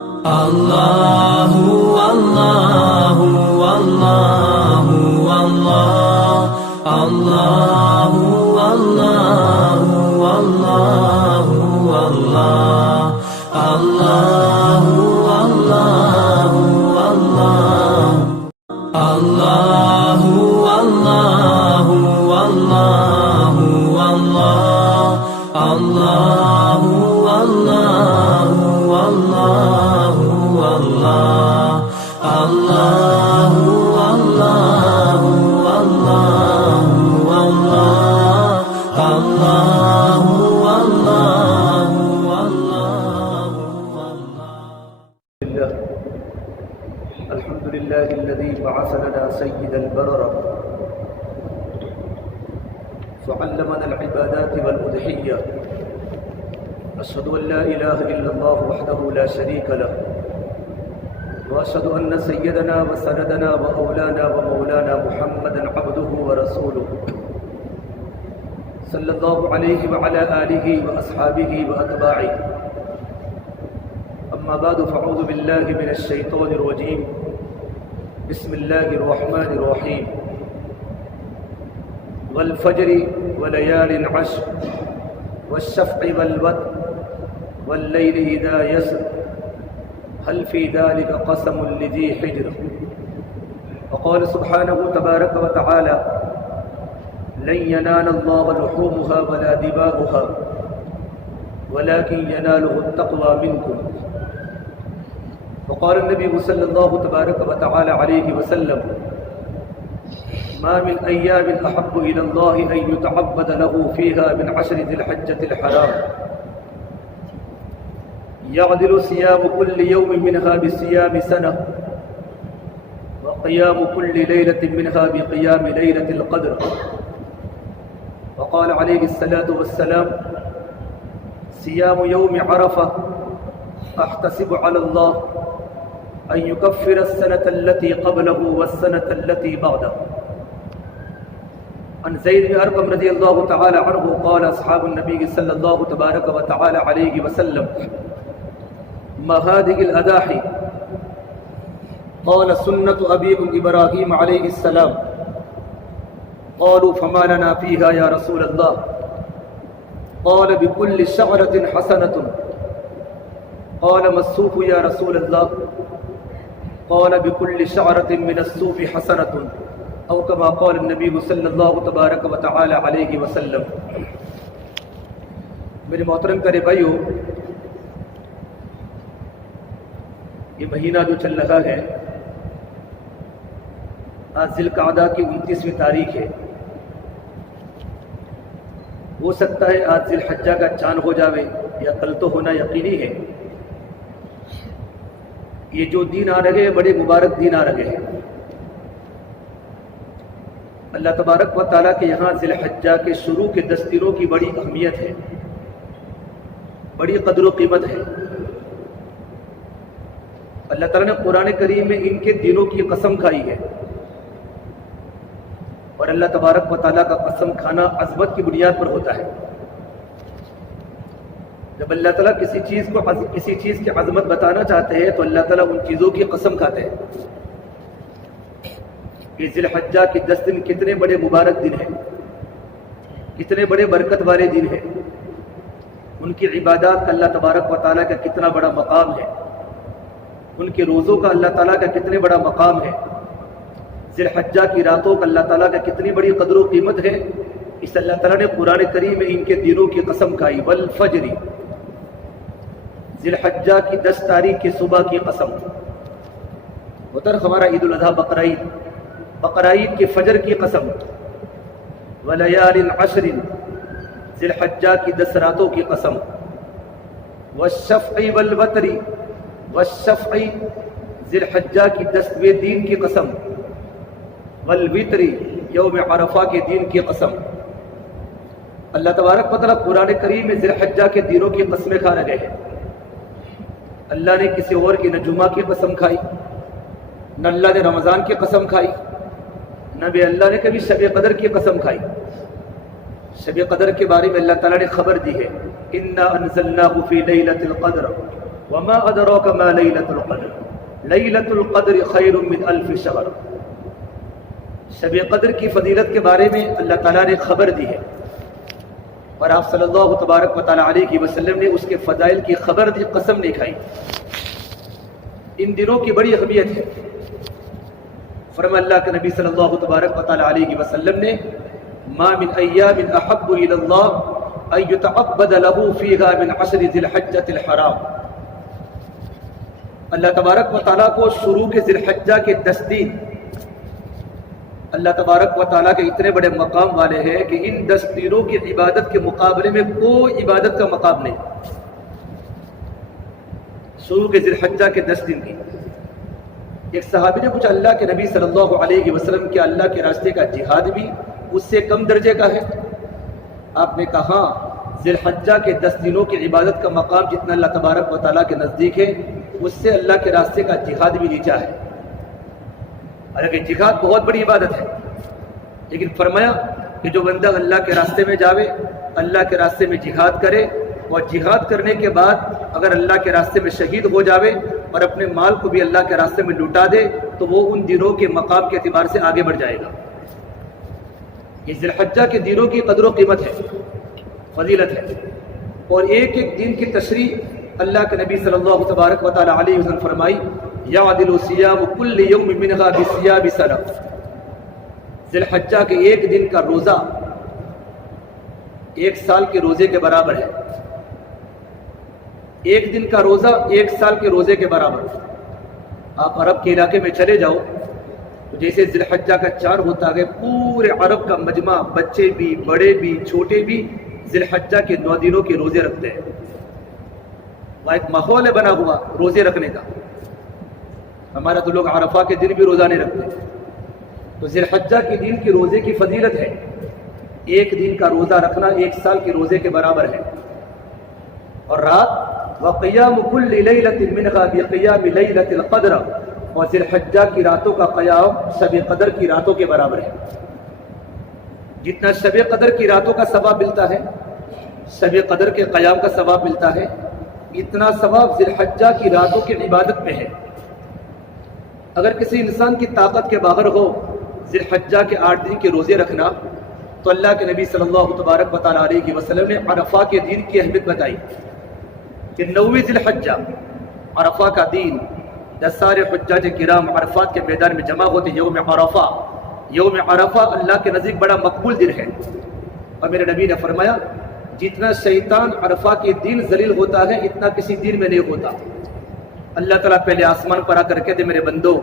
اللہ اللہ اللہ اللہ اللہ اللہ اللہ اللہ اللہ اللہ اللہ اللہ اللہ اللہ الحمد لله الذي بعث لنا سيد البررة فعلمنا العبادات والأضحية. أشهد أن لا إله إلا الله وحده لا شريك له، وأشهد أن سيدنا وسندنا وأولانا ومولانا محمدا عبده ورسوله صلى الله عليه وعلى آله وأصحابه وأتباعه. أما بعد فأعوذ بالله من الشيطان الرجيم. بسم الله الرحمن الرحيم. والفجر وليال عشر والشفع والوتر والليل إذا يسر هل في ذلك قسم لذي حجر. وقال سبحانه تبارك وتعالى لن ينال الله لحومها ولا دماؤها ولكن يناله التقوى منكم. وقال النبي صلى الله تبارك وتعالى عليه وسلم ما من أيام أحب إلى الله أن يتعبد له فيها من عشر ذي الحجة الحرام يعدل صيام كل يوم منها بصيام سنة وقيام كل ليلة منها بقيام ليلة القدر. وقال عليه الصلاة والسلام صيام يوم عرفة أحتسب على الله أن يكفر السنة التي قبله والسنة التي بعده. عن زيد بن أرقم رضي الله تعالى عنه قال أصحاب النبي صلى الله تبارك وتعالى عليه وسلم ما هذه الأضاحي؟ قال سنة أبيكم إبراهيم عليه السلام. قالوا فما لنا فيها يا رسول الله؟ قال بكل شعرة حسنة. قال ما الصوف يا رسول الله؟ قال بكل شعرة من الصوف حسنة أو كما قال النبي صلی اللہ تبارک و تعالی علیہ وسلم. میرے محترم پیارے بھائیو، یہ مہینہ جو چل رہا ہے آج ذی القعدہ کی 29ویں تاریخ ہے. ہو سکتا ہے آج ذی الحجہ کا چاند ہو جاوے یا کل تو ہونا یقینی ہے. یہ جو دن آ رہے ہیں بڑے مبارک دن آ رہے ہیں. اللہ تبارک و تعالیٰ کے یہاں ذی الحجہ کے شروع کے 10 دنوں کی بڑی اہمیت ہے، بڑی قدر و قیمت ہے. اللہ تعالیٰ نے قرآن کریم میں ان کے دنوں کی قسم کھائی ہے، اور اللہ تبارک و تعالیٰ کا قسم کھانا عظمت کی بنیاد پر ہوتا ہے. جب اللہ تعالیٰ کسی چیز کی عظمت بتانا چاہتے ہیں تو اللہ تعالیٰ ان چیزوں کی قسم کھاتے ہیں. کہ ذی الحجہ کے 10 دن کتنے بڑے مبارک دن ہیں، کتنے بڑے برکت والے دن ہیں. ان کی عبادات کا اللہ تبارک و تعالیٰ کا کتنا بڑا مقام ہے، ان کے روزوں کا اللہ تعالیٰ کا کتنے بڑا مقام ہے، ذی الحجہ کی راتوں کا اللہ تعالیٰ کا کتنی بڑی قدر و قیمت ہے. اس اللہ تعالیٰ نے قرآن کریم میں ان کے دنوں کی قسم کھائی. والفجر، ذی الحجہ کی 10 تاریخ کی صبح کی قسم. ادھر ہمارا عید الاضحیٰ بقر عید کے فجر کی قسم. ولیال عشر، ذی الحجہ کی 10 راتوں کی قسم. والشفع والوتر، والشفع، ذی الحجہ کی 10ویں دن کی قسم. والوتر، یوم عرفہ کے دن کی قسم. اللہ تبارک و تعالیٰ قرآن کریم میں ذی الحجہ کے دنوں کی قسمیں کھا رہے ہیں. اللہ نے کسی اور کی نہ جمعہ کی قسم کھائی، نہ اللہ نے رمضان کی قسم کھائی، نہ بھی اللہ نے کبھی شب قدر کی قسم کھائی. شب قدر کے بارے میں اللہ تعالیٰ نے خبر دی ہے، اِنَّا أَنزَلْنَاهُ فِي لَيْلَةِ الْقَدْرِ. وما ادراک ما لیلۃ القدر لیلۃ القدر خیر من الف شہر. شب قدر کی فضیلت کے بارے میں اللہ تعالیٰ نے خبر دی ہے اور آپ صلی اللہ تبارک و تعالیٰ علیہ وسلم نے اس کے فضائل کی خبر دی، قسم نہیں کھائی. ان دنوں کی بڑی اہمیت ہے. فرمایا اللہ کے نبی صلی اللہ تبارک و تعالیٰ علیہ وسلم نے ما من ایام احب الی اللہ ان یتعبد له فیہا من عشر ذی الحجۃ الحرام. اللہ تبارک و تعالیٰ کو شروع کے ذی الحجہ کے 10 دن اللہ تبارک و تعالیٰ کے اتنے بڑے مقام والے ہیں کہ ان 10 دنوں کی عبادت کے مقابلے میں کوئی عبادت کا مقام نہیں. شروع کے ذی الحجہ کے 10 دن کی. ایک صحابی نے پوچھا اللہ کے نبی صلی اللہ علیہ وسلم کیا اللہ کے راستے کا جہاد بھی اس سے کم درجے کا ہے؟ آپ نے کہا ذی الحجہ کے 10 دنوں کی عبادت کا مقام جتنا اللہ تبارک و تعالیٰ کے نزدیک ہے اس سے اللہ کے راستے کا جہاد بھی نیچا ہے. حالانکہ جہاد بہت بڑی عبادت ہے، لیکن فرمایا کہ جو بندہ اللہ کے راستے میں جاوے، اللہ کے راستے میں جہاد کرے اور جہاد کرنے کے بعد اگر اللہ کے راستے میں شہید ہو جاوے اور اپنے مال کو بھی اللہ کے راستے میں لوٹا دے تو وہ ان دنوں کے مقام کے اعتبار سے آگے بڑھ جائے گا. یہ ذی الحجہ کے دنوں کی قدر و قیمت ہے، فضیلت ہے. اور ایک ایک دن کی تشریح اللہ کے نبی صلی اللہ تبارک و تعالیٰ علیہ وسلم فرمائی یعدل صیام کل یوم منہا بصیام سنہ. ذی الحجہ کے ایک دن کا روزہ 1 سال کے روزے کے برابر ہے. ایک دن کا روزہ 1 سال کے روزے کے برابر. آپ عرب کے علاقے میں چلے جاؤ تو جیسے ذی الحجہ کا 4 ہوتا ہے پورے عرب کا مجمع، بچے بھی بڑے بھی چھوٹے بھی ذی الحجہ کے 9 دنوں کے روزے رکھتے ہیں. وہاں ایک ماحول ہے بنا ہوا روزے رکھنے کا. ہمارا تو لوگ عرفہ کے دن بھی روزہ نہیں رکھتے. تو ذی الحجہ کے دن کی روزے کی فضیلت ہے. ایک دن کا روزہ رکھنا 1 سال کے روزے کے برابر ہے. اور رات وقیام کل لیلۃ منہا بقیام لیلۃ القدر، اور ذی الحجہ کی راتوں کا قیام شب قدر کی راتوں کے برابر ہے. جتنا شب قدر کی راتوں کا ثواب ملتا ہے، شب قدر کے قیام کا ثواب ملتا ہے، اتنا ثواب ذی الحجہ کی راتوں کی عبادت میں ہے. اگر کسی انسان کی طاقت کے باہر ہو ذی الحجہ کے 8 دن کے روزے رکھنا تو اللہ کے نبی صلی اللہ تبارک و تعالیٰ علیہ وسلم نے عرفہ کے دن کی اہمیت بتائی کہ 9ویں ذی الحجہ عرفہ کا دن جب سارے حجاج کرام عرفات کے میدان میں جمع ہوتے یوم عرفہ. یوم عرفہ اللہ کے نزدیک بڑا مقبول دن ہے. اور میرے نبی نے فرمایا جتنا شیطان عرفہ کے دن ذلیل ہوتا ہے اتنا کسی دن میں نہیں ہوتا. اللہ تعالیٰ پہلے آسمان پر آ کر کہتے میرے بندو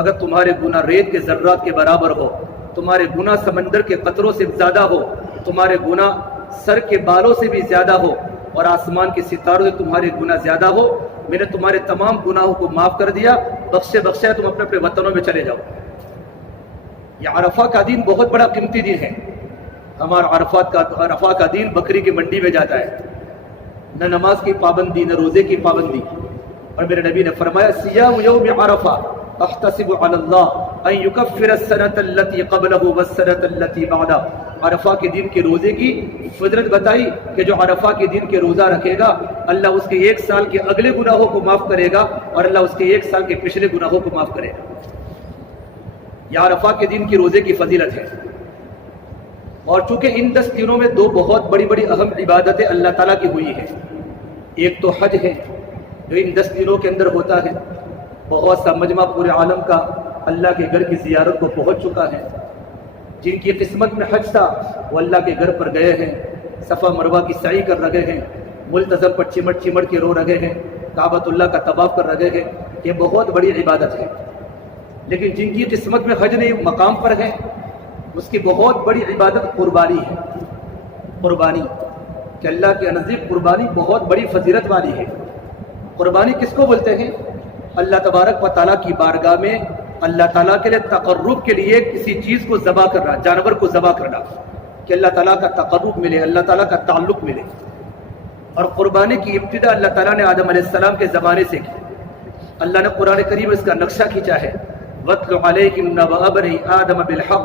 اگر تمہارے گناہ ریت کے ذرات کے برابر ہو، تمہارے گناہ سمندر کے قطروں سے زیادہ ہو، تمہارے گناہ سر کے بالوں سے بھی زیادہ ہو، اور آسمان کے ستاروں سے تمہارے گناہ زیادہ ہو، میں نے تمہارے تمام گناہوں کو معاف کر دیا، بخشے تم اپنے اپنے وطنوں میں چلے جاؤ. یہ عرفہ کا دن بہت بڑا قیمتی دن ہے. ہمارا عرفہ کا دن بکری کی منڈی میں جاتا ہے، نہ نماز کی پابندی نہ روزے کی پابندی. اور میرے نبی نے فرمایا صیام یوم عرفہ احتسب علی اللہ ان یکفر السنۃ التي قبلہ والسنۃ التي بعدہ. عرفہ کے دن کے روزے کی فضیلت بتائی کہ جو عرفہ کے دن کے روزہ رکھے گا اللہ اس کے 1 سال کے اگلے گناہوں کو معاف کرے گا اور اللہ اس کے 1 سال کے پچھلے گناہوں کو معاف کرے گا. یہ عرفہ کے دن کی روزے کی فضیلت ہے. اور چونکہ ان 10 دنوں میں 2 بہت بڑی بڑی اہم عبادتیں اللہ تعالیٰ کی ہوئی ہیں. ایک تو حج ہے جو ان 10 دنوں کے اندر ہوتا ہے. بہت سا مجمع پورے عالم کا اللہ کے گھر کی زیارت کو پہنچ چکا ہے. جن کی قسمت میں حج تھا وہ اللہ کے گھر پر گئے ہیں، صفا مروہ کی سعی کر رہے ہیں، ملتزم پر چمٹ کے رو رہے ہیں، کعبۃ اللہ کا طواف کر رہے ہیں. یہ بہت بڑی عبادت ہے. لیکن جن کی قسمت میں حج نہیں مقام پر ہے اس کی بہت بڑی عبادت قربانی ہے. قربانی کہ اللہ کے نزدیک قربانی بہت بڑی فضیلت والی ہے. قربانی کس کو بولتے ہیں؟ اللہ تبارک و تعالیٰ کی بارگاہ میں اللہ تعالیٰ کے لیے تقرب کے لیے کسی چیز کو ذبح کرنا، جانور کو ذبح کرنا کہ اللہ تعالیٰ کا تقرب ملے، اللہ تعالیٰ کا تعلق ملے. اور قربانی کی ابتدا اللہ تعالیٰ نے آدم علیہ السلام کے زمانے سے کی. اللہ نے قرآن کریم میں اس کا نقشہ کھینچا ہے. وَاتْلُ عَلَيْهِمْ نَبَأَ بَنِي آدَمَ بِالْحَقِّ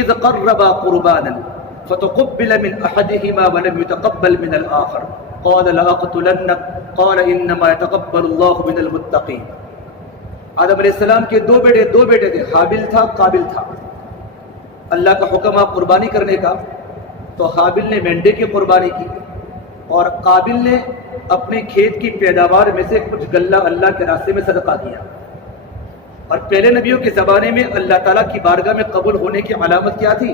إِذْ قَرَّبَا قُرْبَانًا فَتُقُبِّلَ مِنْ أَحَدِهِمَا وَلَمْ يُتَقَبَّلْ مِنَ الْآخَرِ. قال لأقتلنك قال انما يتقبل الله من المتقين۔ آدم علیہ السلام کے دو بیٹے تھے، حابل تھا، قابل تھا۔ اللہ کا حکم آپ قربانی کرنے کا، تو حابل نے مینڈے کی قربانی کی اور قابل نے اپنے کھیت کی پیداوار میں سے کچھ غلہ اللہ کے راستے میں صدقہ کیا۔ اور پہلے نبیوں کے زمانے میں اللہ تعالیٰ کی بارگاہ میں قبول ہونے کی علامت کیا تھی؟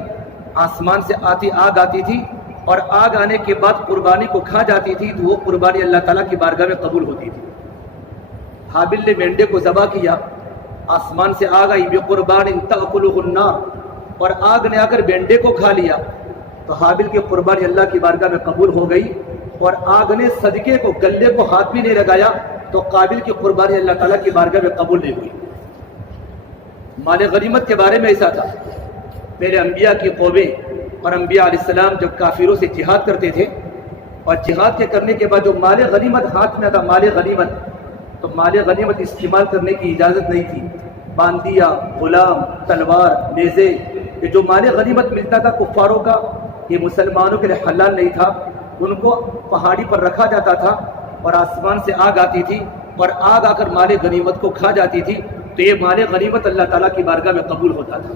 آسمان سے آگ آتی تھی اور آگ آنے کے بعد قربانی کو کھا جاتی تھی، تو وہ قربانی اللہ تعالیٰ کی بارگاہ میں قبول ہوتی تھی۔ حابل نے مینڈے کو ذبح کیا، آسمان سے آگ آئی، بقربان تأکلہ النار، اور آگ نے آ کر مینڈے کو کھا لیا، تو حابل کی قربانی اللہ کی بارگاہ میں قبول ہو گئی، اور آگ نے صدقے کو، گلے کو ہاتھ بھی نہیں لگایا، تو قابل کی قربانی اللہ تعالیٰ کی بارگاہ میں قبول نہیں ہوئی۔ مال غنیمت کے بارے میں ایسا تھا، پہلے انبیاء کی قومیں اور انبیاء علیہ السلام جب کافروں سے جہاد کرتے تھے، اور جہاد کے کرنے کے بعد جو مال غنیمت ہاتھ میں تھا، مال غنیمت، تو مال غنیمت استعمال کرنے کی اجازت نہیں تھی۔ باندیا، غلام، تلوار، نیزے، یہ جو مال غنیمت ملتا تھا کفاروں کا، یہ مسلمانوں کے لیے حلال نہیں تھا۔ ان کو پہاڑی پر رکھا جاتا تھا اور آسمان سے آگ آتی تھی اور آگ آ کر مال غنیمت کو کھا جاتی تھی، تو یہ مال غنیمت اللہ تعالیٰ کی بارگاہ میں قبول ہوتا تھا۔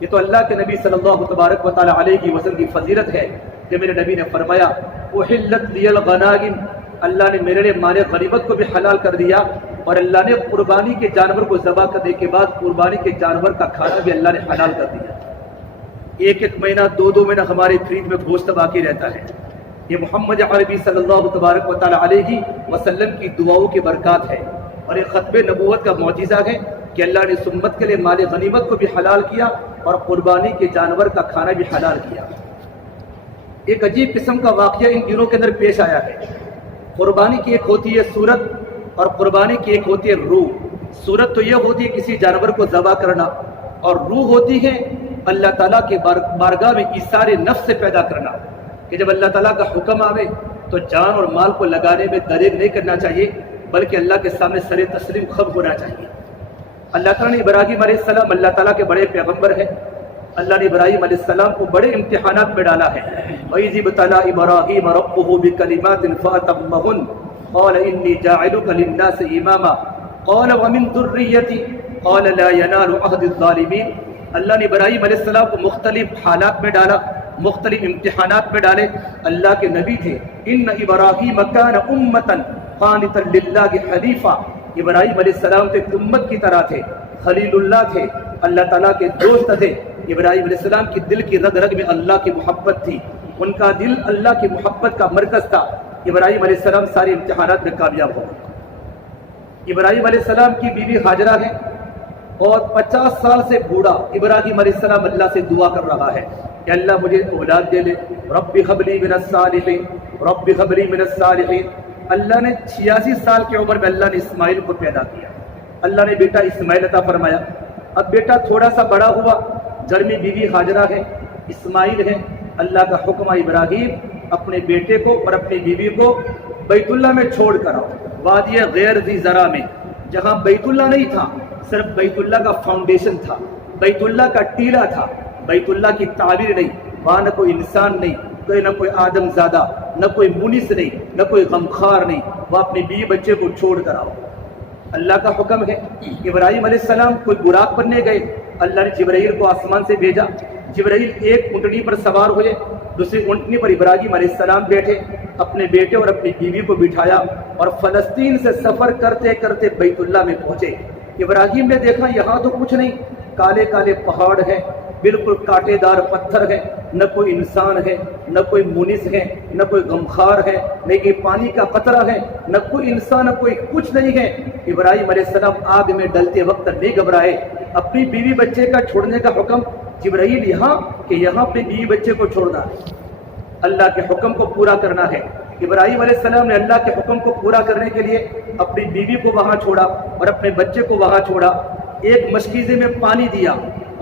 یہ تو اللہ کے نبی صلی اللہ تبارک و تعالیٰ علیہ وسلم کی فضیلت ہے کہ میرے نبی نے فرمایا احلت لی الغنائم، اللہ نے میرے لیے مال غنیمت کو بھی حلال کر دیا، اور اللہ نے قربانی کے جانور کو ذبح کرنے کے بعد قربانی کے جانور کا کھانا بھی اللہ نے حلال کر دیا۔ ایک مہینہ، دو مہینہ ہمارے فریج میں گوشت باقی رہتا ہے۔ یہ محمد عربی صلی اللہ تبارک و تعالیٰ علیہ وسلم کی دعاؤں کی برکات ہے، اور یہ ختم نبوت کا معجزہ ہے کہ اللہ نے اس امت کے لیے مال غنیمت کو بھی حلال کیا اور قربانی کے جانور کا کھانا بھی حلال کیا۔ ایک عجیب قسم کا واقعہ ان دنوں کے اندر پیش آیا ہے۔ قربانی کی ایک ہوتی ہے صورت اور قربانی کی ایک ہوتی ہے روح۔ صورت تو یہ ہوتی ہے کسی جانور کو ذبح کرنا، اور روح ہوتی ہے اللہ تعالیٰ کے بارگاہ میں ایثار نفس سے پیدا کرنا، کہ جب اللہ تعالیٰ کا حکم آوے تو جان اور مال کو لگانے میں دریغ نہیں کرنا چاہیے، بلکہ اللہ کے سامنے سر تسلیم خم ہونا چاہیے۔ اللہ تعالیٰ نے ابراہیم علیہ السلام، اللہ تعالیٰ کے بڑے پیغمبر ہیں، اللہ نے ابراہیم علیہ السلام کو بڑے امتحانات میں ڈالا ہے۔ وَإِذِ ابْتَلَىٰ إِبْرَاهِيمَ رَبُّهُ بِكَلِمَاتٍ فَأَتَمَّهُنَّ قَالَ إِنِّي جَاعِلُكَ لِلنَّاسِ إِمَامًا قَالَ وَمِن ذُرِّيَّتِي قَالَ لَا يَنَالُ عَهْدِ الظَّالِمِينَ۔ اللہ نے ابراہیم علیہ السلام کو مختلف حالات میں ڈالا، مختلف امتحانات میں ڈالے۔ اللہ کے نبی تھے۔ إِنَّ إِبْرَاهِيمَ كَانَ أُمَّةً قَانِتًا لِلَّهِ حَنِيفًا۔ ابراہیم علیہ السلام تو ایک امت کی طرح تھے، خلیل اللہ تھے، اللہ تعالیٰ کے دوست تھے۔ ابراہیم علیہ السلام کی دل کی رگ رگ میں اللہ کی محبت تھی، ان کا دل اللہ کی محبت کا مرکز تھا۔ ابراہیم علیہ السلام سارے امتحانات میں کامیاب ہو گئے۔ ابراہیم علیہ السلام کی بیوی ہاجرہ ہے، اور 50 سال سے بوڑھا ابراہیم علیہ السلام اللہ سے دعا کر رہا ہے کہ اللہ مجھے اولاد دے لے، رب هب لی من الصالحین، رب هب لی من الصالحین۔ اللہ نے 86 سال کی عمر میں اللہ نے اسماعیل کو پیدا کیا، اللہ نے بیٹا اسماعیل عطا فرمایا۔ اب بیٹا تھوڑا سا بڑا ہوا، گھر میں بیوی ہاجرہ ہے، اسماعیل ہے، اللہ کا حکم ابراہیم اپنے بیٹے کو اور اپنی بیوی کو بیت اللہ میں چھوڑ کر آؤ، وادی غیر ذی زرع میں، جہاں بیت اللہ نہیں تھا، صرف بیت اللہ کا فاؤنڈیشن تھا، بیت اللہ کا ٹیلا تھا، بیت اللہ کی تعبیر نہیں، وہاں نہ کوئی انسان نہیں، نہ کوئی آدم زادہ، نہ کوئی منس نہیں، نہ کوئی غمخوار نہیں، وہ اپنے بیوی بچے کو چھوڑ کر آؤ۔ اللہ کا حکم ہے۔ ابراہیم علیہ السلام کوئی براق بننے گئے، اللہ نے جبرائیل کو آسمان سے بھیجا، جبرائیل ایک اونٹنی پر سوار ہوئے، دوسری اونٹنی پر ابراہیم علیہ السلام بیٹھے، اپنے بیٹے اور اپنی بیوی کو بٹھایا اور فلسطین سے سفر کرتے کرتے بیت اللہ میں پہنچے۔ ابراہیم نے دیکھا یہاں تو کچھ نہیں، کالے کالے پہاڑ ہیں، بالکل کانٹے دار پتھر ہے، نہ کوئی انسان ہے، نہ کوئی منس ہے، نہ کوئی غمخوار ہے، نہ کوئی پانی کا قطرہ ہے، نہ کوئی انسان، نہ کوئی کچھ نہیں ہے۔ ابراہیم علیہ السلام آگ میں ڈلتے وقت نہیں گھبرائے، اپنی بیوی بچے کا چھوڑنے کا حکم جبرائیل یہاں کہ یہاں اپنی بیوی بچے کو چھوڑنا ہے، اللہ کے حکم کو پورا کرنا ہے۔ ابراہیم علیہ السلام نے اللہ کے حکم کو پورا کرنے کے لیے اپنی بیوی کو وہاں چھوڑا اور اپنے بچے کو وہاں چھوڑا، ایک مشکیزے میں پانی دیا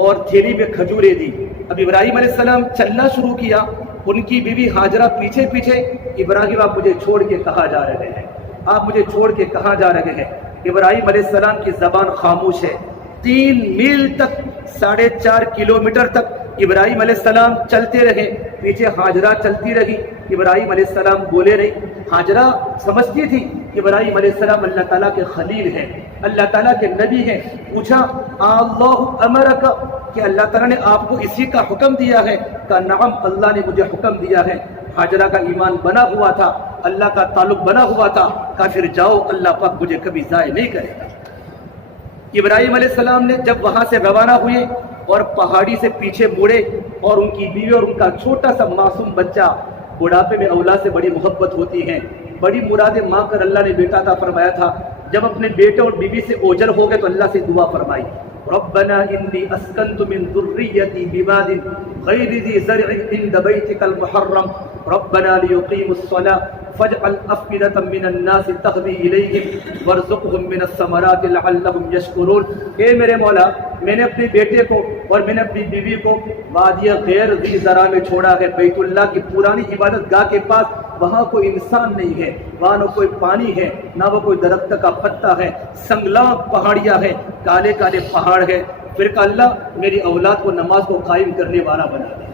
اور تھیلی میں کھجوریں دی۔ اب ابراہیم علیہ السلام چلنا شروع کیا، ان کی بیوی ہاجرہ پیچھے پیچھے، ابراہیم آپ مجھے چھوڑ کے کہاں جا رہے ہیں، آپ مجھے چھوڑ کے کہاں جا رہے ہیں۔ ابراہیم علیہ السلام کی زبان خاموش ہے، 3 میل تک، 4.5 کلومیٹر تک ابراہیم علیہ السلام چلتے رہے، پیچھے ہاجرہ چلتی رہی، ابراہیم علیہ السلام بولے نہیں. ہاجرہ سمجھتی تھی ابراہیم علیہ السلام اللہ تعالیٰ کے خلیل ہیں, اللہ تعالیٰ کے نبی ہیں. پوچھا اللہ امرک, کہ اللہ تعالیٰ نے آپ کو اسی کا حکم دیا ہے؟ کہا نعم, اللہ نے مجھے حکم دیا ہے. ہاجرہ کا ایمان بنا ہوا تھا, اللہ کا تعلق بنا ہوا تھا. کہا پھر جاؤ, اللہ پاک مجھے کبھی ضائع نہیں کرے گا. ابراہیم علیہ السلام نے جب وہاں سے روانہ ہوئے اور پہاڑی سے پیچھے مڑے, اور ان کی بیوی اور ان کا چھوٹا سا معصوم بچہ, بڑھاپے میں اولاد سے بڑی محبت ہوتی ہے, بڑی مرادیں ماں کر اللہ نے بیٹا عطا فرمایا تھا. جب اپنے بیٹے اور بیوی سے اوجھل ہو گئے تو اللہ سے دعا فرمائی, ربنا انی اسکنت من ذریتی بواد غیر ذی زرع عند بیتک المحرم ربنا لیقیموا الصلاة فاجعل افئدة من الناس تهوی الیہم وارزقهم من الثمرات لعلهم یشکرون. اے میرے مولا, میں نے اپنے بیٹے کو اور میں نے اپنی بیوی کو وادی غیر ذی زرع میں چھوڑا ہے, بیت اللہ کی پرانی عبادت گاہ کے پاس. وہاں کوئی انسان نہیں ہے, وہاں نہ کوئی پانی ہے, نہ وہ کوئی درخت کا پتا ہے, سنگلاق پہاڑیاں ہیں, کالے کالے پہاڑ ہے. پھر کہا اللہ میری اولاد کو نماز کو قائم کرنے والا بنا دے.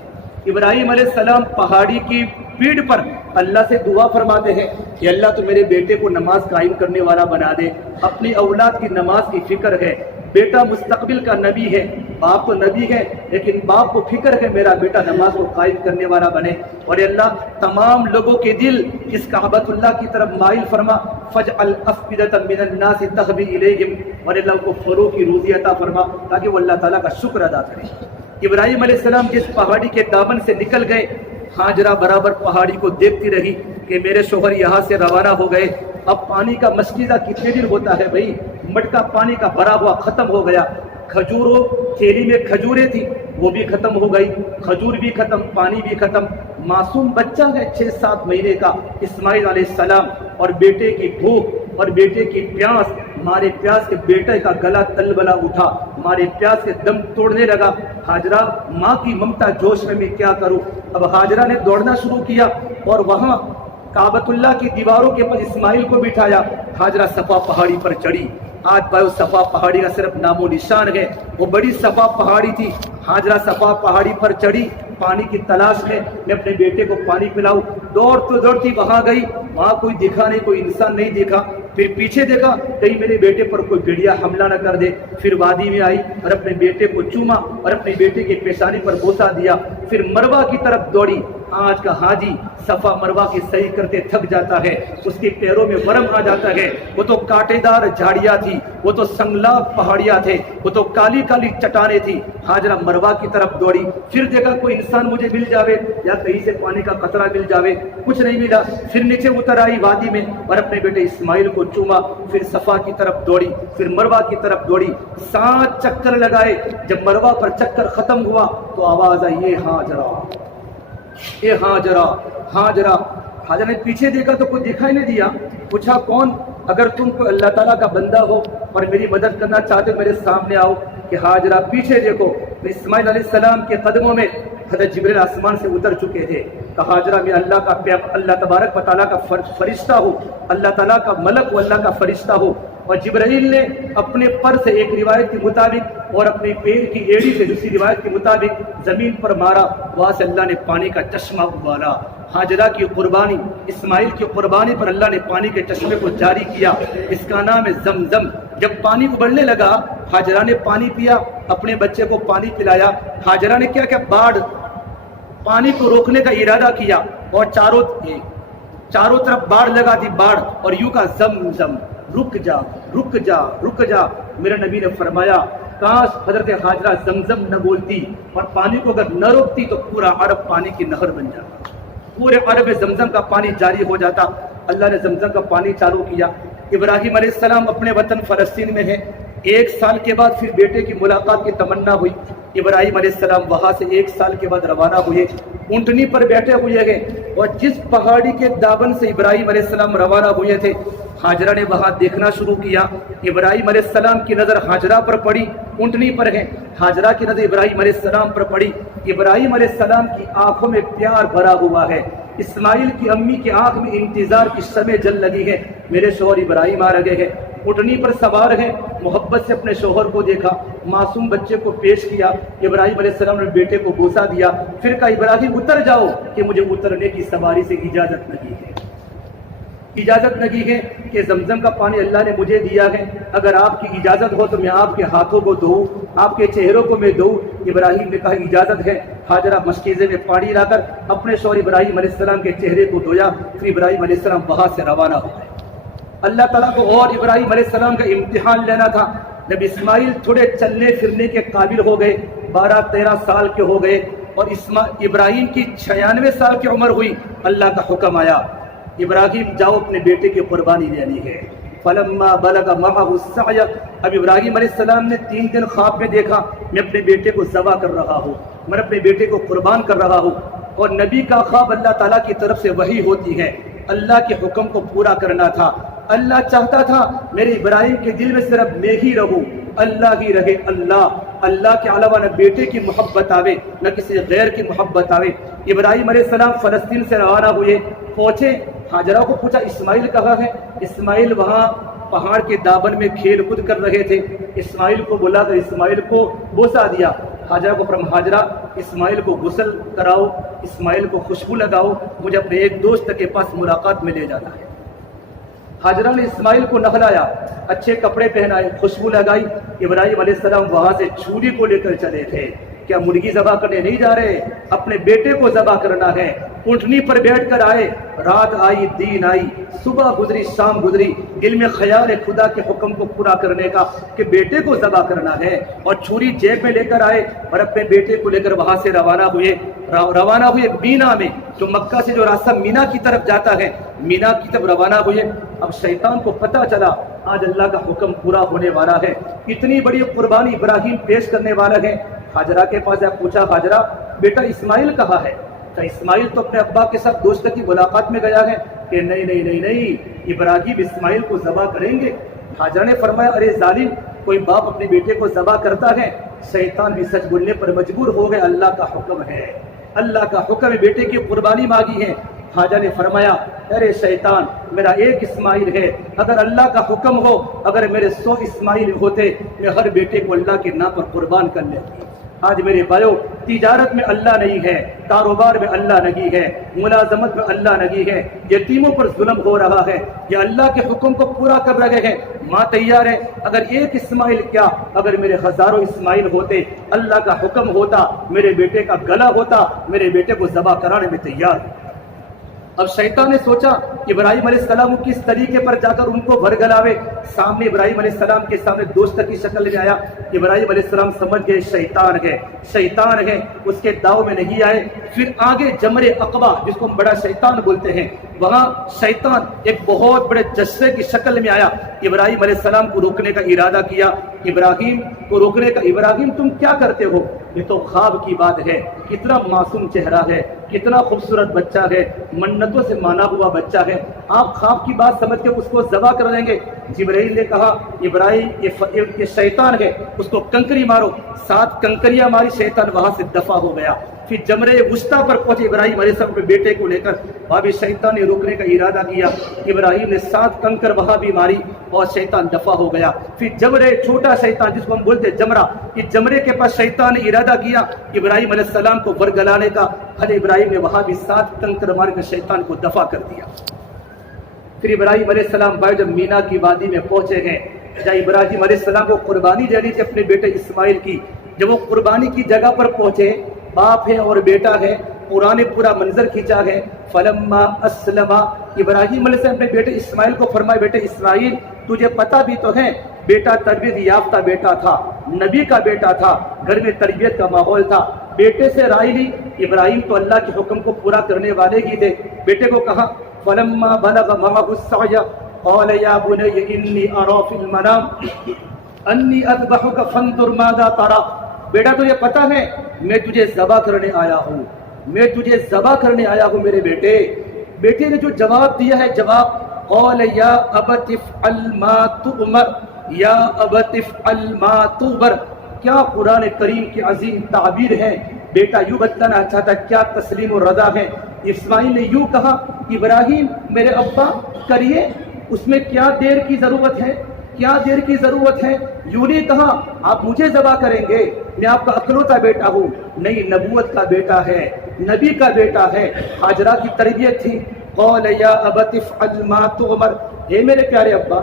ابراہیم علیہ السلام پہاڑی کی پیڑ پر اللہ سے دعا فرماتے ہیں کہ اللہ تو میرے بیٹے کو نماز قائم کرنے والا بنا دے. اپنی اولاد کی نماز کی فکر ہے. بیٹا مستقبل کا نبی ہے, باپ تو نبی ہے, لیکن باپ کو فکر ہے میرا بیٹا نماز کو قائم کرنے والا بنے. اور اللہ تمام لوگوں کے دل اس کعبۃ اللہ کی طرف مائل فرما, فجعل افئدة من الناس تهوی الیہم, اور اللہ کو فروغ کی روزی عطا فرما تاکہ وہ اللہ تعالیٰ کا شکر ادا کرے. ابراہیم علیہ السلام جس پہاڑی کے دامن سے نکل گئے, ہاجرہ برابر پہاڑی کو دیکھتی رہی کہ میرے شوہر یہاں سے روانہ ہو گئے. اب پانی کا مشکیزہ کتنے دن ہوتا ہے بھائی, مٹکا پانی کا بھرا ہوا ختم ہو گیا. کھجوروں تھیلی میں کھجوریں تھی وہ بھی ختم ہو گئی, کھجور بھی ختم, پانی بھی ختم. معصوم بچہ ہے 6-7 مہینے کا اسماعیل علیہ السلام, اور بیٹے کی بھوک اور بیٹے کی پیاس, مارے پیاس کے بیٹے کا گلا تلبلا اٹھا, مارے پیاس کے دم توڑنے لگا. ہاجرہ ماں کی ممتا جوش میں کیا کروں. اب ہاجرہ نے دوڑنا شروع کیا اور وہاں کعبۃ اللہ کی دیواروں کے پر اسماعیل کو بٹھایا. ہاجرہ صفا پہاڑی پر چڑھی. آج بھائی صفا پہاڑی کا صرف نام و نشان ہے, وہ بڑی صفا پہاڑی تھی. ہاجرہ صفا پہاڑی پر چڑھی پانی کی تلاش میں اپنے بیٹے کو پانی پلاؤ. دوڑتی وہاں گئی, وہاں کوئی دکھا نہیں, کوئی انسان نہیں دیکھا. پھر پیچھے دیکھا کہیں میرے بیٹے پر کوئی گڑیا حملہ نہ کر دے. پھر وادی میں آئی اور اپنے بیٹے کو چوما اور اپنے بیٹے کے پیشانی پر بوسہ دیا. پھر مروہ کی طرف دوڑی. آج کا حاجی صفا مروہ کی صحیح کرتے تھک جاتا ہے, اس کے پیروں میں ورم آ جاتا ہے. وہ تو کانٹے دار جھاڑیاں تھی, وہ تو سنگلاق پہاڑیاں تھے, وہ تو کالی کالی چٹانیں تھی. ہاجرہ مروہ کی طرف دوڑی. پھر دیکھا کوئی انسان مجھے مل جاوے یا کہیں سے پانی کا قطرہ مل جاوے, کچھ نہیں ملا. پھر نیچے اتر آئی وادی میں اور اپنے بیٹے اسماعیل کو چوما. پھر صفا کی طرف دوڑی, پھر مروہ کی طرف دوڑی. 7 چکر لگائے. جب مروہ پر چکر ختم ہوا تو آواز آئی, یہ ہاجرہ, اے ہاجرہ, ہاجرہ. ہاجرہ نے پیچھے دیکھا تو کوئی دکھائی نہیں دیا. پوچھا کون؟ اگر تم کو اللہ تعالیٰ کا بندہ ہو اور میری مدد کرنا چاہتے میرے سامنے آؤ. کہ ہاجرہ پیچھے دیکھو. اسماعیل علیہ السلام کے قدموں میں حضرت جبریل آسمان سے اتر چکے تھے. کہا ہاجرہ میں اللہ تبارک و تعالیٰ کا فرشتہ ہو, اللہ تعالیٰ کا ملک و اللہ کا فرشتہ ہو. اور جبرائیل نے اپنے پر سے ایک روایت کے مطابق اور اپنے پیر کی ایڑی سے دوسری روایت کے مطابق زمین پر مارا. وہاں سے اللہ نے پانی کا چشمہ ابالا. ہاجرہ کی قربانی, اسماعیل کی قربانی پر اللہ نے پانی کے چشمے کو جاری کیا. اس کا نام ہے زمزم. جب پانی ابلنے لگا ہاجرہ نے پانی پیا, اپنے بچے کو پانی پلایا. ہاجرہ نے کیا کہ باڑھ پانی کو روکنے کا ارادہ کیا اور چاروں طرف باڑھ لگا دی, باڑھ, اور یوں کا زمزم, رک جا رک جا رک جا. میرے نبی نے فرمایا کاش حضرت ہاجرہ زمزم نہ بولتی اور پانی کو اگر نہ روکتی تو پورا عرب پانی کی نہر بن جاتا, پورے عرب زمزم کا پانی جاری ہو جاتا. اللہ نے زمزم کا پانی چالو کیا. ابراہیم علیہ السلام اپنے وطن فلسطین میں ہیں. 1 سال کے بعد پھر بیٹے کی ملاقات کی تمنا ہوئی. ابراہیم علیہ السلام وہاں سے 1 سال کے بعد روانہ ہوئے. اونٹنی پر بیٹھے ہوئے گئے اور جس پہاڑی کے دامن سے ابراہیم علیہ السلام روانہ ہوئے تھے ہاجرہ نے وہاں دیکھنا شروع کیا. ابراہیم علیہ السلام کی نظر ہاجرہ پر پڑی, اونٹنی پر ہے. ہاجرہ کی نظر ابراہیم علیہ السلام پر پڑی. ابراہیم علیہ السلام کی آنکھوں میں پیار بھرا ہوا ہے. اسماعیل کی امی کی آنکھ میں انتظار کی شمع جل لگی ہے. میرے شوہر ابراہیم آ رہے ہیں. اٹھنی پر سوار ہیں، محبت سے اپنے شوہر کو دیکھا، معصوم بچے کو پیش کیا، ابراہیم علیہ السلام نے بیٹے کو بوسہ دیا، پھر کہا ابراہیم اتر جاؤ کہ مجھے اترنے کی سواری سے اجازت نہیں ہے، اجازت نہیں ہے کہ زمزم کا پانی اللہ نے مجھے دیا ہے، اگر آپ کی اجازت ہو تو میں آپ کے ہاتھوں کو دھوؤں، آپ کے چہروں کو میں دھوؤں۔ ابراہیم نے کہا اجازت ہے۔ ہاجرہ مشکیزے میں پانی لا کر اپنے شوہر ابراہیم علیہ السلام کے چہرے کو دھویا، پھر ابراہیم علیہ السلام وہاں سے روانہ ہو گئے۔ اللہ تعالیٰ کو اور ابراہیم علیہ السلام کا امتحان لینا تھا۔ جب اسماعیل تھوڑے چلنے پھرنے کے قابل ہو گئے، 12-13 سال کے ہو گئے، اور ابراہیم کی 96 سال کی عمر ہوئی، اللہ کا حکم آیا ابراہیم جاؤ اپنے بیٹے کی قربانی لینی ہے۔ فلما بلغ معه السعي، اب ابراہیم علیہ السلام نے 3 دن خواب میں دیکھا میں اپنے بیٹے کو ذبح کر رہا ہوں، میں اپنے بیٹے کو قربان کر رہا ہوں، اور نبی کا خواب اللہ تعالیٰ کی طرف سے وحی ہوتی ہے، اللہ کے حکم کو پورا کرنا تھا۔ اللہ چاہتا تھا میرے ابراہیم کے دل میں صرف میں ہی رہوں، اللہ ہی رہے، اللہ کے علاوہ نہ بیٹے کی محبت آوے نہ کسی غیر کی محبت آوے۔ ابراہیم علیہ السلام فلسطین سے روانہ ہوئے، پہنچے، ہاجرہ کو پوچھا اسماعیل کہاں ہے؟ اسماعیل وہاں پہاڑ کے دامن میں کھیل کود کر رہے تھے۔ اسماعیل کو بلا کر اسماعیل کو بوسہ دیا۔ ہاجرہ کو فرمایا ہاجرہ اسماعیل کو غسل کراؤ، اسماعیل کو خوشبو لگاؤ، مجھے اپنے ایک دوست کے پاس ملاقات میں لے جانا ہے۔ ہاجرہ نے اسماعیل کو نہلایا، اچھے کپڑے پہنائے، خوشبو لگائی۔ ابراہیم علیہ السلام وہاں سے چھری کو لے کر چلے تھے۔ کیا مرغی ذبح کرنے نہیں جا رہے، اپنے بیٹے کو ذبح کرنا ہے۔ اونٹنی پر بیٹھ کر آئے، رات آئی، دین آئی، صبح گزری، شام گزری، دل میں خیال ہے خدا کے حکم کو پورا کرنے کا کہ بیٹے کو ذبح کرنا ہے، اور چھری جیب میں لے کر آئے اور اپنے بیٹے کو لے کر وہاں سے روانہ ہوئے مینا میں، جو مکہ سے جو راستہ مینا کی طرف جاتا ہے، مینا کی طرف روانہ ہوئے۔ اب شیطان کو پتہ چلا آج اللہ کا حکم پورا ہونے والا ہے، اتنی بڑی قربانی ابراہیم پیش کرنے والا ہے۔ ہاجرہ کے پاس جب پوچھا ہاجرہ بیٹا اسماعیل کہاں ہے؟ کہ اسماعیل تو اپنے ابا کے ساتھ دوست کی ملاقات میں گیا ہے۔ کہ نہیں، ابراہیم اسماعیل کو ذبح کریں گے۔ ہاجرہ نے فرمایا ارے ظالم، کوئی باپ اپنے بیٹے کو ذبح کرتا ہے؟ شیطان بھی سچ بولنے پر مجبور ہو گئے، اللہ کا حکم ہے، اللہ کا حکم ہے، بیٹے کی قربانی مانگی ہے۔ خواجہ نے فرمایا ارے شیطان، میرا ایک اسماعیل ہے، اگر اللہ کا حکم ہو، اگر میرے 100 اسماعیل ہوتے میں ہر بیٹے کو اللہ کے نام پر قربان کر لیتی۔ آج میرے بھائیو، تجارت میں اللہ نہیں ہے، کاروبار میں اللہ نہیں ہے، ملازمت میں اللہ نہیں ہے، یتیموں پر ظلم ہو رہا ہے، یہ اللہ کے حکم کو پورا کر رہے ہیں۔ ماں تیار ہے، اگر ایک اسماعیل کیا، اگر میرے ہزاروں اسماعیل ہوتے، اللہ کا حکم ہوتا، میرے بیٹے کا گلا ہوتا، میرے بیٹے کو ذبح کرانے میں تیار ہے۔ اب شیطان نے سوچا ابراہیم علیہ السلام کس طریقے پر جا کر ان کو بھرگلاوے۔ سامنے ابراہیم علیہ السلام کے سامنے دوست کی شکل میں آیا۔ ابراہیم علیہ السلام سمجھ گئے شیطان ہے، اس کے داؤ میں نہیں آئے۔ پھر آگے جمر عقبہ، جس کو ہم بڑا شیطان بولتے ہیں، وہاں شیطان ایک بہت بڑے جثے کی شکل میں آیا۔ ابراہیم علیہ السلام کو روکنے کا ارادہ کیا، ابراہیم کو روکنے کا، ابراہیم تم کیا کرتے ہو؟ یہ تو خواب کی بات ہے، کتنا معصوم چہرہ ہے، کتنا خوبصورت بچہ ہے، منتوں سے مانا ہوا بچہ ہے، آپ خواب کی بات سمجھ کے اس کو ذبح کر دیں گے؟ جبرائیل نے کہا ابراہیم یہ شیطان ہے، اس کو کنکری مارو۔ 7 کنکریاں ماری، شیطان وہاں سے دفع ہو گیا۔ پھر جمرے وسطیٰ پر پہنچے ابراہیم علیہ السلام اپنے بیٹے کو لے کر، وہاں بھی شیطان نے روکنے کا ارادہ کیا۔ ابراہیم نے 7 کنکر وہاں بھی ماری اور شیطان دفع ہو گیا۔ پھر جمرے، چھوٹا شیطان جس کو ہم بولتے جمرہ، اس جمرے کے پاس شیطان نے ارادہ کیا ابراہیم علیہ السلام کو ورگلانے کا۔ حضرت ابراہیم نے وہاں بھی 7 کنکر مار کر شیطان کو دفع کر دیا۔ پھر ابراہیم علیہ السلام بھائی جب مینا کی وادی میں پہنچے ہیں، جہاں ابراہیم علیہ السلام کو قربانی دینی تھی اپنے بیٹے اسماعیل کی، جب وہ قربانی کی جگہ پر پہنچے، باپ ہے اور بیٹا ہے، قرآن پورا منظر کھینچا ہے۔ فلما اسلم، ابراہیم علیہ السلام اپنے بیٹے اسماعیل کو فرمایا بیٹے اسماعیل، تجھے پتہ بھی تو ہے بیٹا تربیت یافتہ بیٹا تھا، نبی کا بیٹا تھا، گھر میں تربیت کا ماحول تھا، بیٹے سے رائے لی۔ ابراہیم تو اللہ کے حکم کو پورا کرنے والے ہی تھے۔ بیٹے کو کہا فلما بلغ معه السعي قال يا بني اني ارى في المنام اني اذبحك فانظر ماذا ترى، بیٹا تجھے پتہ ہے میں تجھے ذبح کرنے آیا ہوں، میں تجھے ذبح کرنے آیا ہوں میرے بیٹے۔ بیٹے نے جو جواب دیا ہے، جواب قال یا ابت افعل ما تؤمر، یا ابت افعل ما تؤمر، کیا قرآن کریم کی عظیم تعبیر ہے۔ بیٹا یوں بتلانا چاہتا کیا تسلیم و رضا ہے۔ اسماعیل نے یوں کہا ابراہیم میرے ابا کریے، اس میں کیا دیر کی ضرورت ہے، کیا دیر کی ضرورت ہے؟ یوں نہیں کہا آپ مجھے ذبح کریں گے، میں آپ کا اکلوتا بیٹا ہوں، نہیں، نبوت کا بیٹا ہے، نبی کا بیٹا ہے۔ ہاجرہ کی تربیت تھی، قال یا ابت افعل ما تؤمر، اے میرے پیارے ابا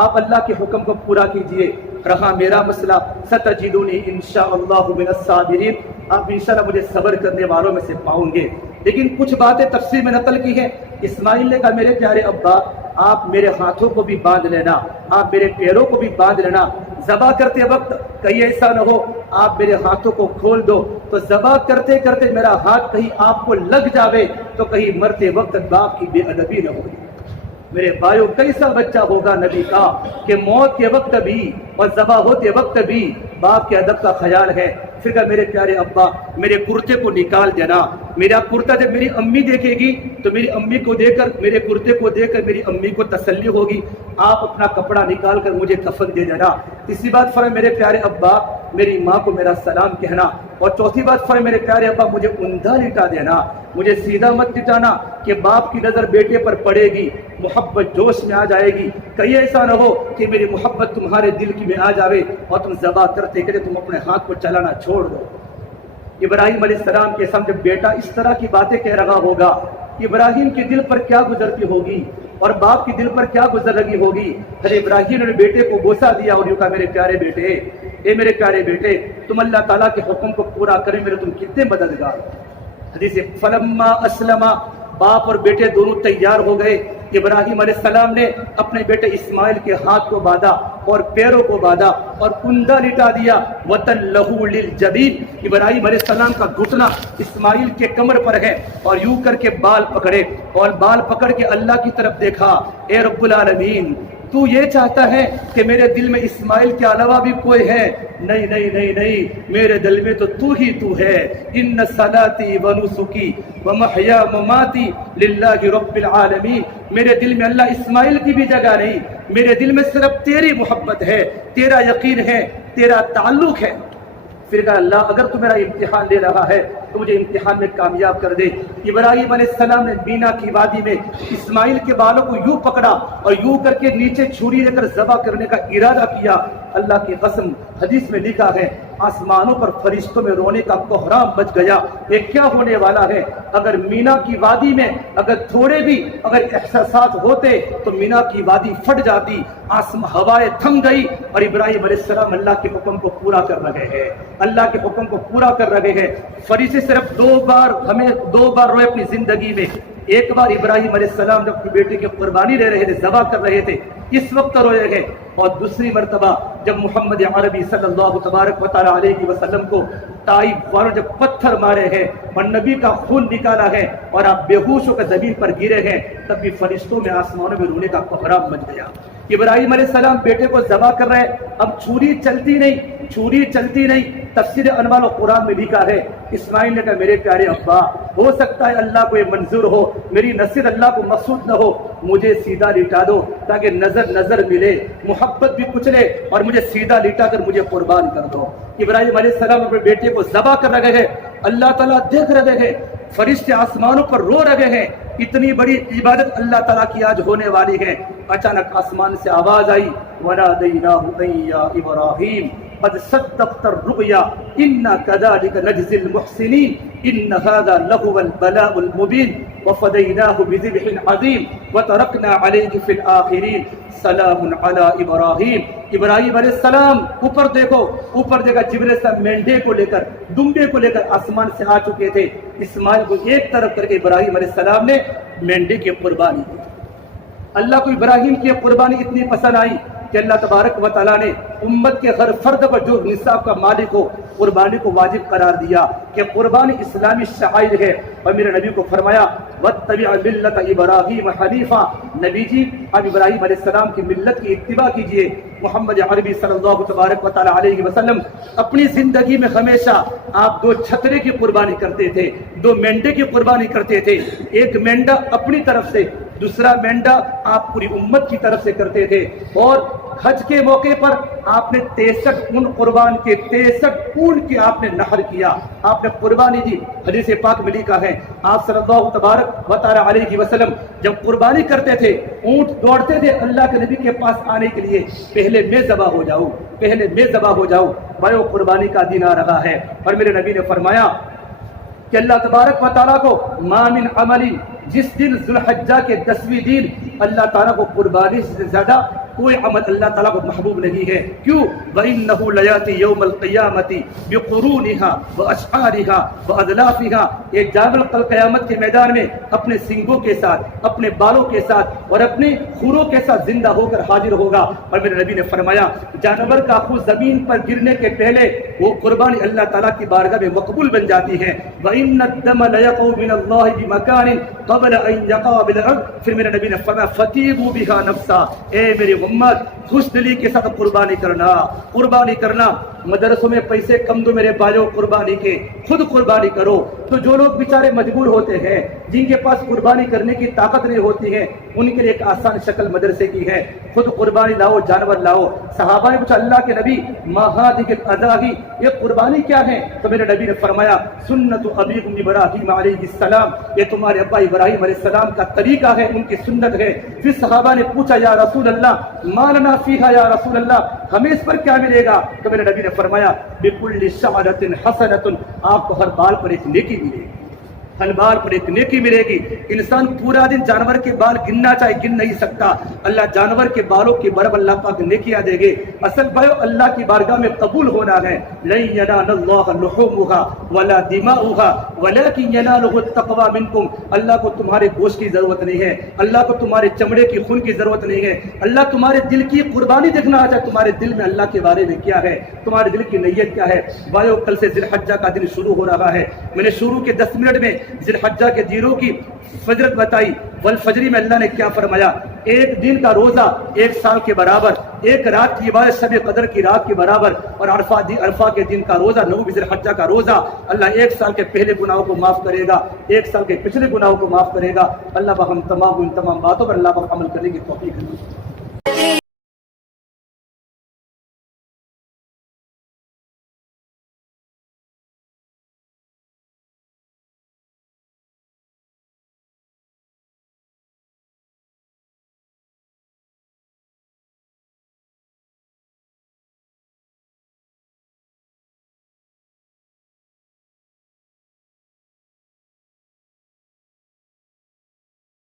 آپ اللہ کے حکم کو پورا کیجئے۔ رہا میرا مسئلہ، ستجدونی انشاءاللہ من الصابرین، آپ انشاءاللہ مجھے صبر کرنے والوں میں سے پاؤں گے۔ لیکن کچھ باتیں تفسیر میں نقل کی ہے۔ اسماعیل نے کہا میرے پیارے ابا آپ میرے ہاتھوں کو بھی باندھ لینا، آپ میرے پیروں کو بھی باندھ لینا، ذبح کرتے وقت کہیں ایسا نہ ہو آپ میرے ہاتھوں کو کھول دو تو ذبح کرتے کرتے میرا ہاتھ کہیں آپ کو لگ جاوے تو کہیں مرتے وقت باپ کی بے ادبی نہ ہوگی۔ میرے بھائیو کیسا بچہ ہوگا نبی کا کہ موت کے وقت بھی اور ذبح ہوتے وقت بھی باپ کے ادب کا خیال ہے۔ پھر کہا میرے پیارے ابا میرے کرتے کو نکال دینا، میرا کرتا جب میری امی دیکھے گی تو میری امی کو دے کر، میرے کرتے کو دے کر میری امی کو تسلی ہوگی، آپ اپنا کپڑا نکال کر مجھے کفن دے دینا۔ تیسری بات فرمایا میرے پیارے ابا میری ماں کو میرا سلام کہنا، اور چوتھی بات فرمایا میرے پیارے ابا مجھے اندھا لٹا دینا، مجھے سیدھا مت لٹانا کہ باپ کی نظر بیٹے پر پڑے گی، محبت جوش میں آ جائے گی، کہیں ایسا نہ ہو کہ میری محبت تمہارے دل کی میں آ جاوے اور تم ذبح کرتے کرتے تم اپنے ہاتھ کو چلانا چھوڑ دو۔ ابراہیم علیہ السلام کے سامنے بیٹا اس طرح کی باتیں کہہ رہا ہوگا، ابراہیم کے دل پر کیا گزرتی ہوگی اور باپ کے دل پر کیا گزر رہی ہوگی۔ حضرت ابراہیم نے بیٹے کو بوسہ دیا اور یوں کہا میرے پیارے بیٹے، اے میرے پیارے بیٹے تم اللہ تعالیٰ کے حکم کو پورا کریں، میرے تم کتنے مددگار۔ حدیث فلما اسلما، باپ اور بیٹے دونوں تیار ہو گئے۔ ابراہیم علیہ السلام نے اپنے بیٹے اسماعیل کے ہاتھ کو باندھا اور پیروں کو باندھا اور کندھا لٹا دیا۔ وَتَلَّهُ لِلْجَبِينِ، ابراہیم علیہ السلام کا گھٹنا اسماعیل کے کمر پر ہے اور یوں کر کے بال پکڑے اور بال پکڑ کے اللہ کی طرف دیکھا، اے رب العالمین تو یہ چاہتا ہے کہ میرے دل میں اسماعیل کے علاوہ بھی کوئی ہے؟ نہیں نہیں نہیں نہیں، میرے دل میں تو ہی تو ہے۔ ان صلاتی و نسکی و محیا مماتی للہ رب العالمین، میرے دل میں اللہ اسماعیل کی بھی جگہ نہیں، میرے دل میں صرف تیری محبت ہے، تیرا یقین ہے، تیرا تعلق ہے۔ پھر کہا اللہ اگر تو میرا امتحان لے رہا ہے تو مجھے امتحان میں کامیاب کر دے۔ ابراہیم علیہ السلام نے مینا کی وادی میں اسماعیل کے بالوں کو یوں پکڑا اور یوں کر کے نیچے چھری لے کر ذبح کرنے کا ارادہ کیا۔ اللہ کی قسم حدیث میں لکھا ہے آسمانوں پر فرشتوں میں رونے کا کوہرام مچ گیا، یہ کیا ہونے والا ہے؟ اگر مینا کی وادی میں اگر تھوڑے بھی اگر احساسات ہوتے تو مینا کی وادی پھٹ جاتی، ہوائیں تھم گئی اور ابراہیم علیہ السلام اللہ کے حکم کو پورا کر رہے ہیں، اللہ کے حکم کو پورا کر رہے ہیں۔ فرشتے صرف دو بار روئے اپنی زندگی میں، ایک بار ابراہیم علیہ السلام جب اپنے بیٹے کی قربانی لے رہے تھے، ذبح کر رہے تھے، اس وقت روئے ہیں، اور دوسری مرتبہ جب محمد عربی صلی اللہ تبارک و تعالیٰ علیہ وسلم کو طائف والوں جب پتھر مارے ہیں اور نبی کا خون نکالا ہے اور آپ بے ہوش ہو کر زمین پر گرے ہیں، تب بھی فرشتوں میں آسمانوں میں رونے کا کوہرام مچ گیا۔ ابراہیم علیہ السلام بیٹے کو ذبح کر رہے، اب چھری چلتی نہیں۔ تفسیر انوار قرآن میں لکھا ہے اسماعیل نے کہا میرے پیارے ابا ہو سکتا ہے اللہ کو یہ منظور ہو، میری نصیحت اللہ کو مقصود نہ ہو، مجھے سیدھا لٹا دو تاکہ نظر ملے، محبت بھی کچھ لے اور مجھے سیدھا لٹا کر مجھے قربان کر دو۔ ابراہیم علیہ السلام اپنے بیٹے کو ذبح کر رہے ہیں، اللہ تعالیٰ دیکھ رہے ہیں، فرشتے آسمانوں پر رو رہے ہیں، اتنی بڑی عبادت اللہ تعالیٰ کی آج ہونے والی ہے۔ اچانک آسمان سے آواز آئی وَنَادَيْنَاهُ أَن يَا إِبْرَاهِيمُ قد صدقت الرؤيا إنا كذلك نجزي المحسنين إن هذا لهو البلاء المبين وفديناه بذبح عظيم وتركنا عليه في الآخرين سلام على إبراهيم۔ ابراہیم علیہ السلام اوپر دیکھا جبریل السلام مینڈے کو لے کر دمبے کو لے کر آسمان سے آ چکے تھے۔ اسماعیل کو ایک طرف کر کے ابراہیم علیہ السلام نے مینڈے کی قربانی دی۔ اللہ کو ابراہیم کی قربانی اتنی پسند آئی کہ اللہ تبارک و تعالیٰ نے امت کے ہر فرد پر جو نصاب کا مالک ہو قربانی کو واجب قرار دیا کہ قربانی اسلامی شعائر ہے، اور میرے نبی کو فرمایا وَاتَّبِعْ مِلَّةَ إِبْرَاهِيمَ حَنِيفًا، نبی جی آپ ابراہیم علیہ السلام کی ملت کی اتباع کیجئے۔ محمد عربی صلی اللہ تبارک و تعالیٰ علیہ وسلم اپنی زندگی میں ہمیشہ آپ دو چھترے کی قربانی کرتے تھے، دو مینڈے کی قربانی کرتے تھے، ایک مینڈا اپنی طرف سے دوسرا مینڈا آپ پوری امت کی طرف سے کرتے تھے، اور حج کے موقع پر آپ نے 63 اون قربان کے 63 اون کی آپ نے نحر کیا، آپ نے قربانی دی۔ حدیث پاک میں لکھا ہے آپ صلی اللہ تبارک و تعالی علیہ وسلم جب قربانی کرتے تھے، اونٹ دوڑتے تھے اللہ کے نبی کے پاس آنے کے لیے، پہلے میں ذبح ہو جاؤں، پہلے میں ذبح ہو جاؤں۔ بھائیو قربانی کا دن آ رہا ہے، اور میرے نبی نے فرمایا کہ اللہ تبارک و تعالیٰ کو ما من عمل، جس دن ذو الحجہ کے 10ویں دن اللہ تعالیٰ کو قربانی سے زیادہ کوئی عمل اللہ تعالیٰ کو محبوب نہیں ہے۔ کیوں؟ وَإِنَّهُ لَيَأْتِي يَوْمَ الْقِيَامَةِ بِقُرُونِهَا وَأَشْعَارِهَا وَأَذْلَافِهَا، ایک جانور کل قیامت کے میدان میں اپنے سنگوں کے ساتھ، اپنے بالوں کے ساتھ اور اپنے خوروں کے ساتھ زندہ ہو کر حاضر ہوگا۔ اور میرے نبی نے فرمایا جانور کا خون زمین پر گرنے کے پہلے وہ قربانی اللہ تعالیٰ کی بارگاہ میں مقبول بن جاتی ہے۔ وَإِنَّ الدَّمَ لَيَقْعُ مِنَ اللَّهِ بِمَكَانٍ قَبْلَ أَن يَقَعَ بِالْأَرْضِ، پھر میرے نبی نے فرمایا فَتِيبُوا بِهَا نَفْسًا، اے میری امت خوش دلی کے ساتھ قربانی کرنا، قربانی کرنا۔ مدرسوں میں پیسے کم دو میرے بھائیوں قربانی کے، خود قربانی کرو۔ تو جو لوگ بیچارے مجبور ہوتے ہیں، جن کے پاس قربانی کرنے کی طاقت نہیں ہوتی ہے، ان کے لیے ایک آسان شکل مدرسے کی ہے، خود قربانی لاؤ، جانور لاؤ۔ صحابہ نے پوچھا اللہ کے نبی ما هذه الاضاحی، یہ قربانی کیا ہے؟ تو میرے نبی نے فرمایا سنت ابیکم ابراہیم علیہ السلام، یہ تمہارے ابا ابراہیم علیہ السلام کا طریقہ ہے، ان کی سنت ہے۔ پھر صحابہ نے پوچھا یا رسول اللہ ما لنا فیہا یا رسول اللہ، ہمیں اس پر کیا ملے گا؟ تو میرے نبی نے فرمایا بکل شعرۃ حسنۃ، آپ کو ہر بال پر ایک نیکی ملے گی، ہر بال پر ایک نیکی ملے گی۔ انسان پورا دن جانور کے بال گننا چاہے گن نہیں سکتا، اللہ جانور کے بالوں کے برابر اللہ پاک نیکیاں دے گے۔ اصل بھائیو اللہ کی بارگاہ میں قبول ہونا ہے، لن ینال اللہ لحومها ولا دماؤها ولكن يناله التقوى منکم، اللہ کو تمہارے گوشت کی ضرورت نہیں ہے، اللہ کو تمہارے چمڑے کی خون کی ضرورت نہیں ہے، اللہ تمہارے دل کی قربانی دیکھنا چاہے، تمہارے دل میں اللہ کے بارے میں کیا ہے، تمہارے دل کی نیت کیا ہے۔ بھائیو کل سے ذی الحجہ کا دن شروع ہو رہا ہے، میں نے شروع کے 10 منٹ میں ذی الحجہ کے دنوں کی فجرت بتائی، والفجر میں اللہ نے کیا فرمایا، ایک دن کا روزہ 1 سال کے برابر، ایک رات کی عبادت شب قدر کی رات کے برابر، اور عرفہ کے دن کا روزہ 9 ذی الحجہ کا روزہ، اللہ 1 سال کے پہلے گناہوں کو معاف کرے گا، 1 سال کے پچھلے گناہوں کو معاف کرے گا۔ اللہ ہم تمام ان تمام باتوں پر اللہ پر عمل کرنے کی توفیق دے۔